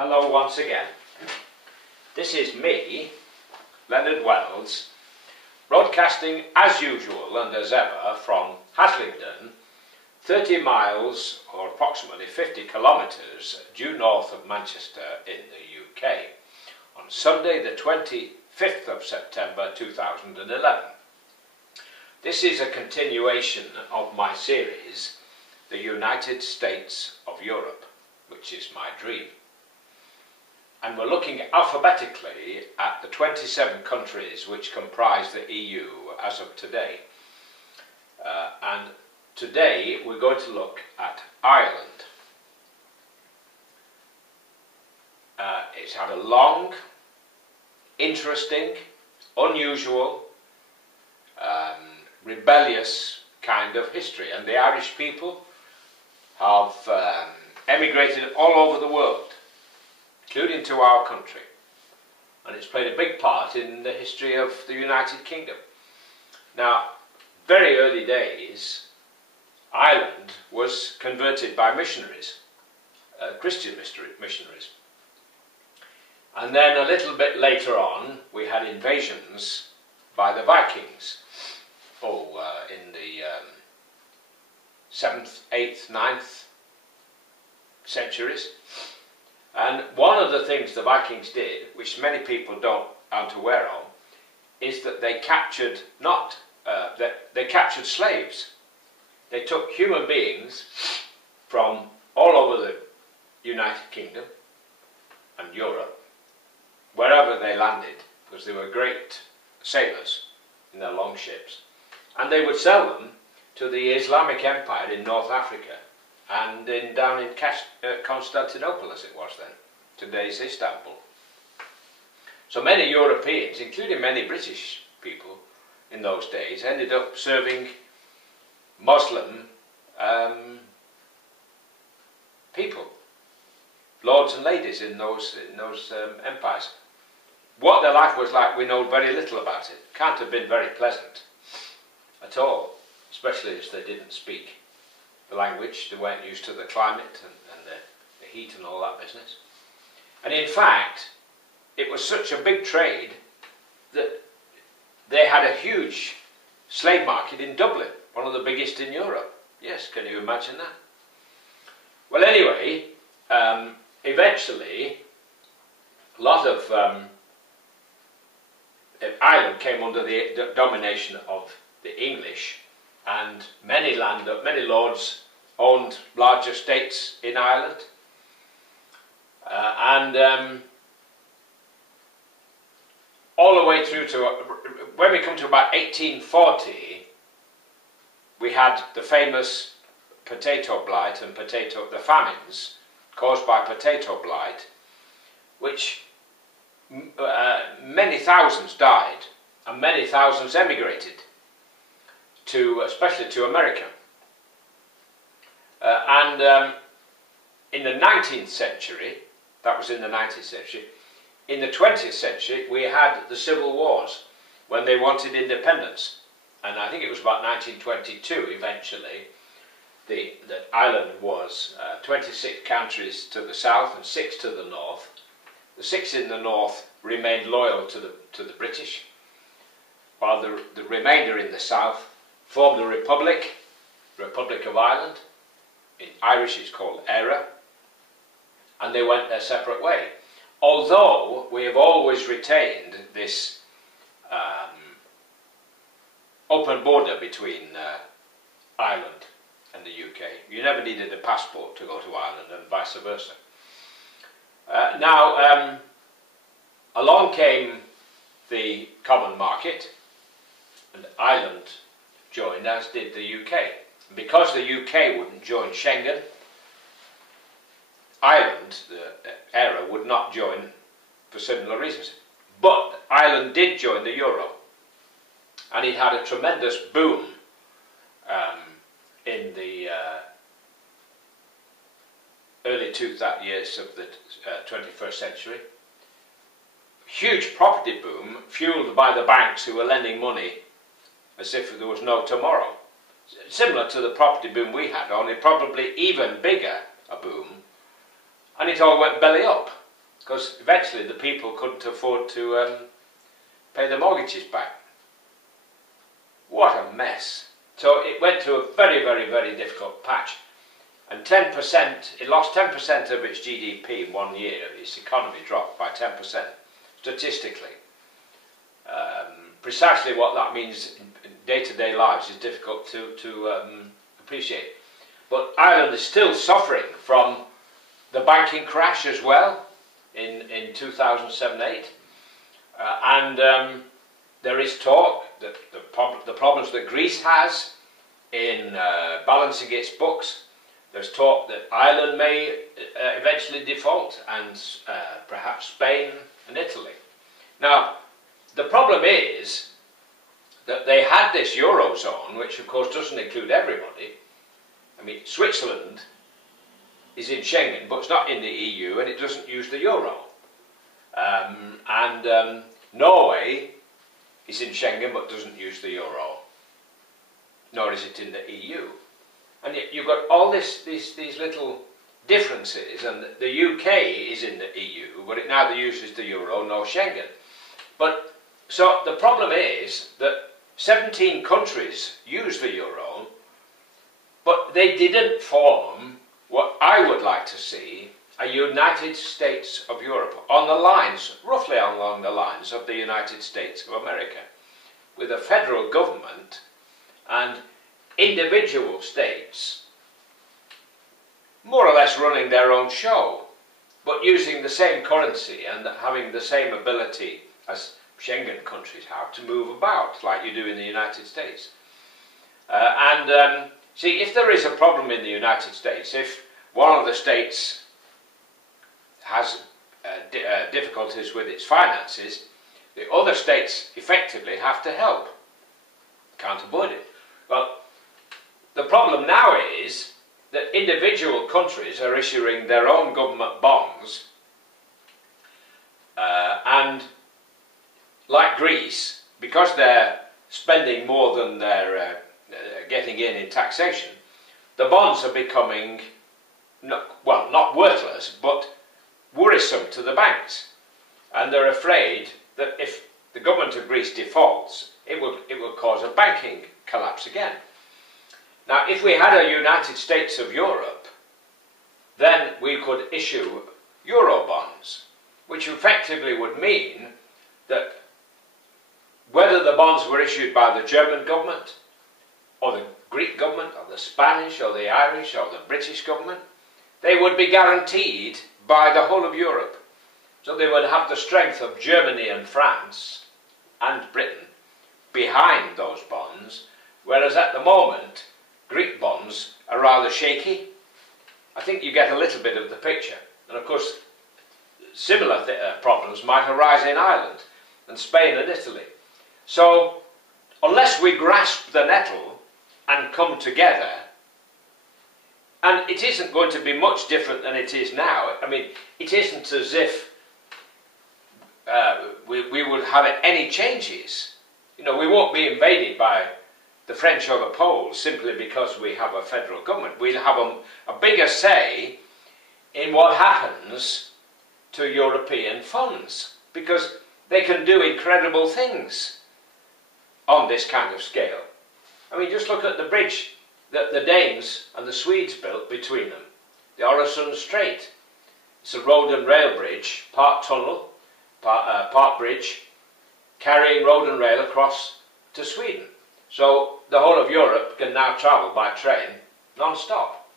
hello once again. This is me, Leonard, broadcasting as usual and as ever from HASLINGDEN, 30 miles or approximately 50 kilometres due north of Manchester in the UK, on Sunday the 25th of September 2011. This is a continuation of my series, The United States of Europe, which is my dream. And we're looking alphabetically at the 27 countries which comprise the EU as of today. And today we're going to look at Ireland. It's had a long, interesting, unusual, rebellious kind of history, and the Irish people have emigrated all over the world, including to our country, and it's played a big part in the history of the United Kingdom. Now, very early days, Ireland was converted by missionaries, Christian missionaries, and then a little bit later on we had invasions by the Vikings, in the 7th, 8th, 9th centuries. And one of the things the Vikings did, which many people aren't aware of, is that they captured they captured slaves. They took human beings from all over the United Kingdom and Europe, wherever they landed, because they were great sailors in their long ships, and they would sell them to the Islamic Empire in North Africa and down in Constantinople, as it was then, today's Istanbul. So many Europeans, including many British people in those days, ended up serving Muslim people, lords and ladies in those empires. What their life was like, we know very little about it. Can't have been very pleasant at all, especially as they didn't speak the language, they weren't used to the climate and the heat and all that business. And in fact, it was such a big trade that they had a huge slave market in Dublin, one of the biggest in Europe. Yes, can you imagine that? Well, anyway, eventually, a lot of Ireland came under the domination of the English, and many lords owned large estates in Ireland, and all the way through to, when we come to about 1840, we had the famous potato blight and the famines caused by potato blight, which many thousands died and many thousands emigrated, especially to America. And in the 19th century, that was in the 19th century, in the 20th century we had the civil wars when they wanted independence, and I think it was about 1922 eventually that Ireland was 26 countries to the south and 6 to the north. The 6 in the north remained loyal to the British, while the remainder in the south formed the Republic of Ireland. In Irish it's called Éire, and they went their separate way. Although we have always retained this open border between Ireland and the UK. You never needed a passport to go to Ireland and vice versa. Now, along came the common market, and Ireland joined, as did the UK. And because the UK wouldn't join Schengen, Ireland, the Éire, would not join for similar reasons. But Ireland did join the Euro, and it had a tremendous boom in the early years of the 21st century. Huge property boom fueled by the banks who were lending money as if there was no tomorrow. Similar to the property boom we had, only probably even bigger a boom, and it all went belly up. because eventually the people couldn't afford to pay the mortgages back. What a mess. So it went through a very, very, very difficult patch. And 10%, it lost 10% of its GDP in 1 year. Its economy dropped by 10%, statistically. Precisely what that means in day-to-day lives is difficult to appreciate. But Ireland is still suffering from the banking crash as well in 2007-8. And there is talk that the problems that Greece has in balancing its books. There's talk that Ireland may eventually default, and perhaps Spain and Italy. Now, the problem is that they had this Eurozone, which of course doesn't include everybody. I mean, Switzerland is in Schengen, but it's not in the EU, and it doesn't use the Euro. Norway is in Schengen, but doesn't use the Euro, nor is it in the EU. And yet you've got all these little differences, and the UK is in the EU, but it neither uses the Euro nor Schengen. But so the problem is that 17 countries use the Euro, but they didn't form what I would like to see, a United States of Europe, on the lines, roughly along the lines of the United States of America, with a federal government and individual states more or less running their own show, but using the same currency and having the same ability as Schengen countries have to move about, like you do in the United States. See, if there is a problem in the United States, if one of the states has difficulties with its finances, the other states effectively have to help. Can't avoid it. Well, the problem now is that individual countries are issuing their own government bonds, and like Greece, because they're spending more than they're getting in taxation, the bonds are becoming, not worthless, but worrisome to the banks. And they're afraid that if the government of Greece defaults, it will cause a banking collapse again. Now, if we had a United States of Europe, then we could issue Euro bonds, which effectively would mean that whether the bonds were issued by the German government, or the Greek government, or the Spanish, or the Irish, or the British government, they would be guaranteed by the whole of Europe. So they would have the strength of Germany and France and Britain behind those bonds, whereas at the moment, Greek bonds are rather shaky. I think you get a little bit of the picture. And of course, similar problems might arise in Ireland and Spain and Italy. So, unless we grasp the nettle and come together, and it isn't going to be much different than it is now. I mean, it isn't as if we would have any changes. You know, we won't be invaded by the French or the Poles simply because we have a federal government. We'll have a bigger say in what happens to European funds, because they can do incredible things on this kind of scale. I mean, just look at the bridge that the Danes and the Swedes built between them, the Øresund Strait. It's a road and rail bridge, part tunnel, part bridge, carrying road and rail across to Sweden. So the whole of Europe can now travel by train non-stop.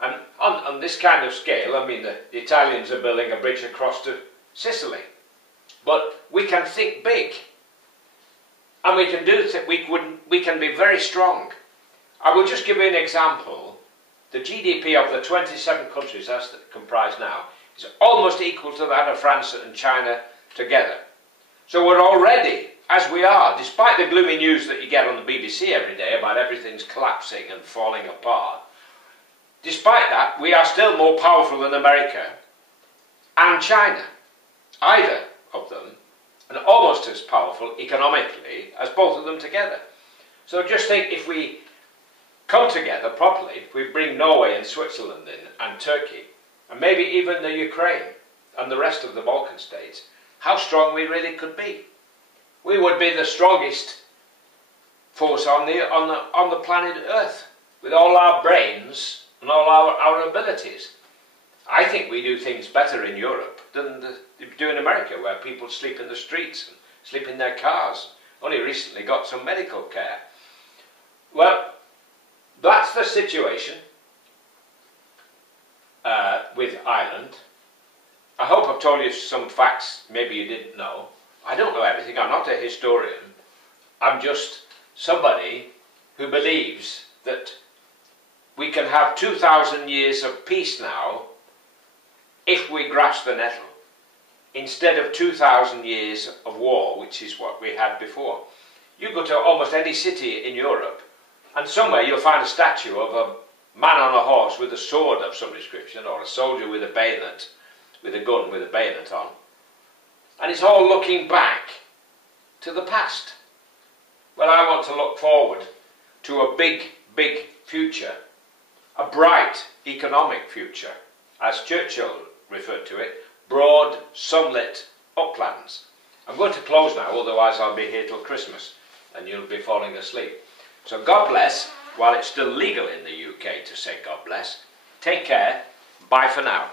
And on this kind of scale, I mean, the Italians are building a bridge across to Sicily. But we can think big. And we can do we can be very strong. I will just give you an example. The GDP of the 27 countries as comprised now is almost equal to that of France and China together. So we're already, as we are, despite the gloomy news that you get on the BBC every day about everything's collapsing and falling apart, despite that, we are still more powerful than America and China, either of them, and almost as powerful economically as both of them together. So just think, if we come together properly, if we bring Norway and Switzerland in, and Turkey, and maybe even the Ukraine, and the rest of the Balkan states, how strong we really could be. We would be the strongest force on the planet Earth, with all our brains and all our abilities. I think we do things better in Europe than they do in America, where people sleep in the streets and sleep in their cars. Only recently got some medical care. Well, that's the situation with Ireland. I hope I've told you some facts maybe you didn't know. I don't know everything. I'm not a historian. I'm just somebody who believes that we can have 2,000 years of peace now if we grasp the nettle, instead of 2,000 years of war, which is what we had before. You go to almost any city in Europe, and somewhere you'll find a statue of a man on a horse with a sword of some description, or a soldier with a bayonet, with a gun with a bayonet on. And it's all looking back to the past. Well, I want to look forward to a big, big future, a bright economic future, as Churchill referred to it, broad, sunlit uplands. I'm going to close now, otherwise I'll be here till Christmas and you'll be falling asleep. So God bless, while it's still legal in the UK to say God bless. Take care. Bye for now.